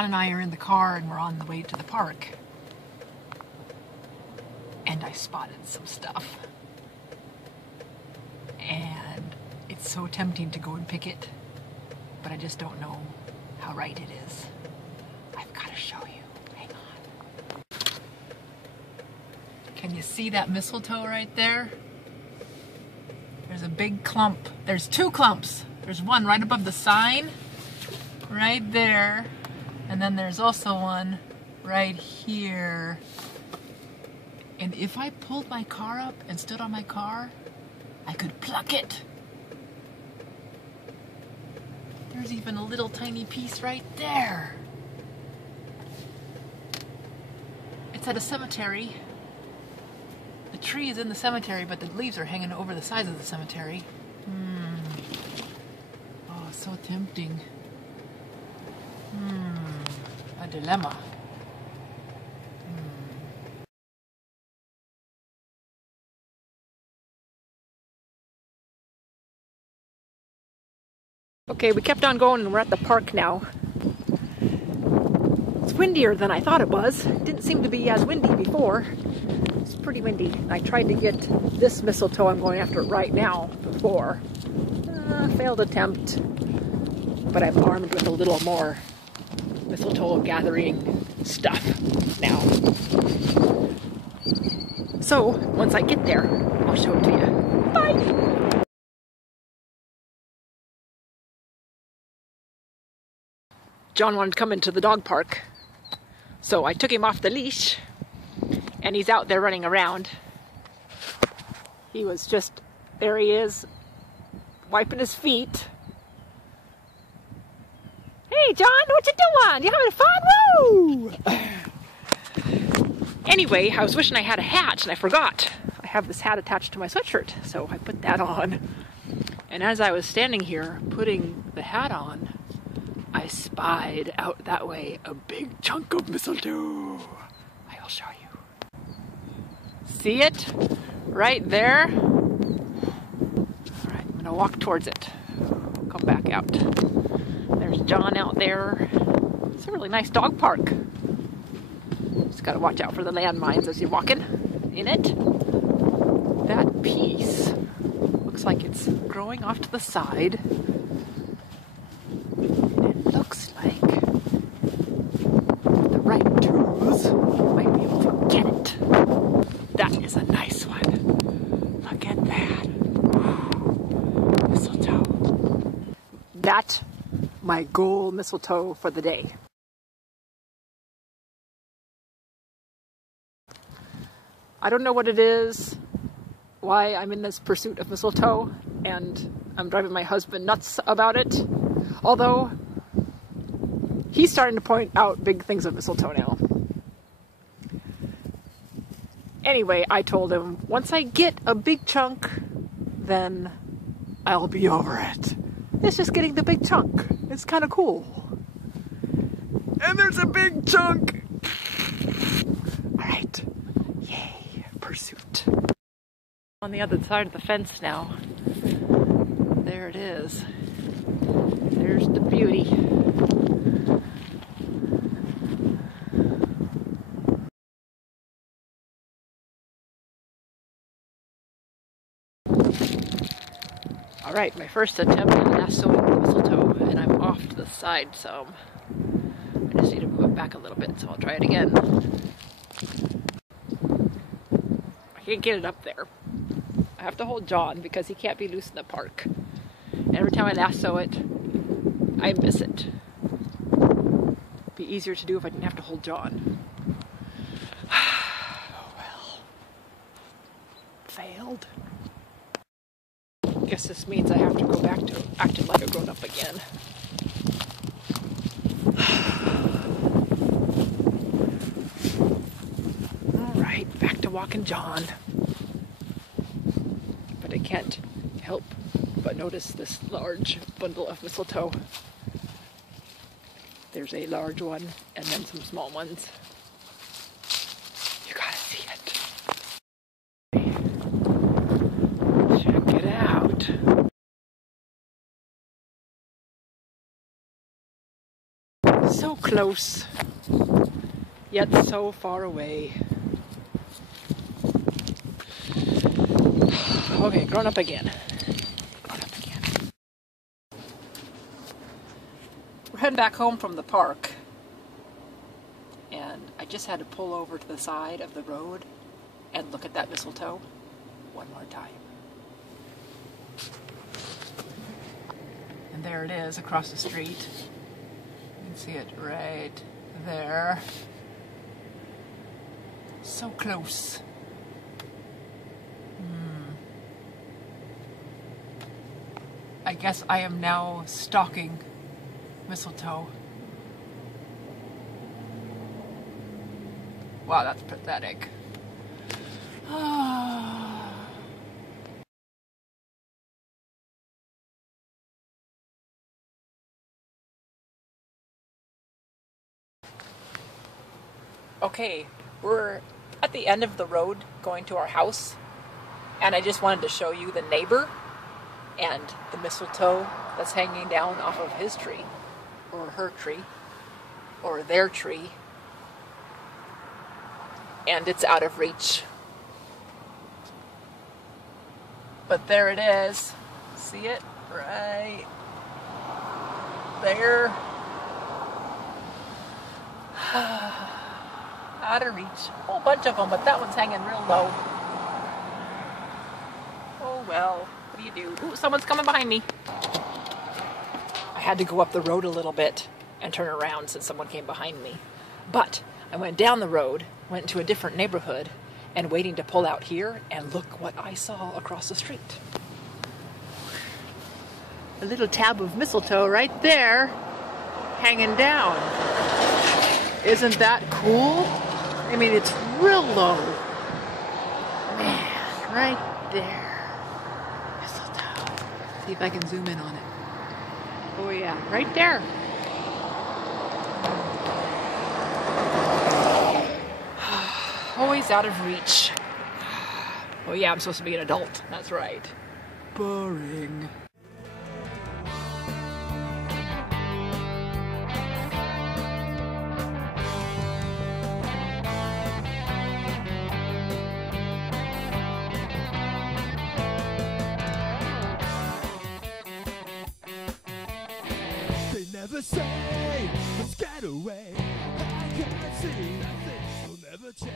John and I are in the car and we're on the way to the park. And I spotted some stuff. And it's so tempting to go and pick it. But I just don't know how right it is. I've got to show you. Hang on. Can you see that mistletoe right there? There's a big clump. There's two clumps. There's one right above the sign, right there. And then there's also one right here. And if I pulled my car up and stood on my car, I could pluck it. There's even a little tiny piece right there. It's at a cemetery. The tree is in the cemetery, but the leaves are hanging over the sides of the cemetery. Oh, so tempting. A dilemma. Okay, we kept on going and we're at the park now. It's windier than I thought it was. It didn't seem to be as windy before. It's pretty windy. I tried to get this mistletoe, I'm going after it right now, before. Failed attempt. But I'm armed with a little more mistletoe gathering stuff now. So, once I get there, I'll show it to you. Bye! John wanted to come into the dog park, so I took him off the leash, and he's out there running around. He was just, there he is, wiping his feet. Hey John, what you doing? You having fun? Woo! Anyway, I was wishing I had a hat, and I forgot. I have this hat attached to my sweatshirt, so I put that on. And as I was standing here putting the hat on, I spied out that way a big chunk of mistletoe. I'll show you. See it? Right there? Alright, I'm gonna walk towards it. Come back out. There's John out there. It's a really nice dog park. Just gotta watch out for the landmines as you're walking in it. That piece looks like it's growing off to the side. Looks like the right tools might be able to get it. That is a nice one. Look at that. Mistletoe. That's my goal mistletoe for the day. I don't know what it is, why I'm in this pursuit of mistletoe, and I'm driving my husband nuts about it. Although he's starting to point out big things of mistletoe now. Anyway, I told him, once I get a big chunk, then I'll be over it. It's just getting the big chunk. It's kind of cool. And there's a big chunk! Alright. Yay, pursuit. On the other side of the fence now. There it is. There's the beauty. All right, my first attempt at lassoing the mistletoe, and I'm off to the side some. I just need to move it back a little bit, so I'll try it again. I can't get it up there. I have to hold John because he can't be loose in the park. And every time I lasso it, I miss it. It'd be easier to do if I didn't have to hold John. Oh well. Failed. Guess this means I have to go back to acting like a grown-up again. Alright, back to walking John. But I can't help but notice this large bundle of mistletoe. There's a large one and then some small ones. You gotta see it. Check it out. So close, yet so far away. Okay, grown up again. Grown up again. We're heading back home from the park. And I just had to pull over to the side of the road and look at that mistletoe one more time. And there it is across the street. You can see it right there. So close. I guess I am now stalking mistletoe. Wow, that's pathetic. Okay, we're at the end of the road going to our house, and I just wanted to show you the neighbor and the mistletoe that's hanging down off of his tree, or her tree, or their tree. And it's out of reach. But there it is. See it? Right there. Out of reach. A whole bunch of them, but that one's hanging real low. Oh well, what do you do? Ooh, someone's coming behind me. I had to go up the road a little bit and turn around since someone came behind me. But I went down the road, went to a different neighborhood, and waiting to pull out here, and look what I saw across the street. A little tab of mistletoe right there, hanging down. Isn't that cool? I mean, it's real low. Man, right there. Mistletoe. See if I can zoom in on it. Oh yeah, right there. Always out of reach. Oh yeah, I'm supposed to be an adult. That's right. Boring. They never say, let's get away. I can't see that things will never change.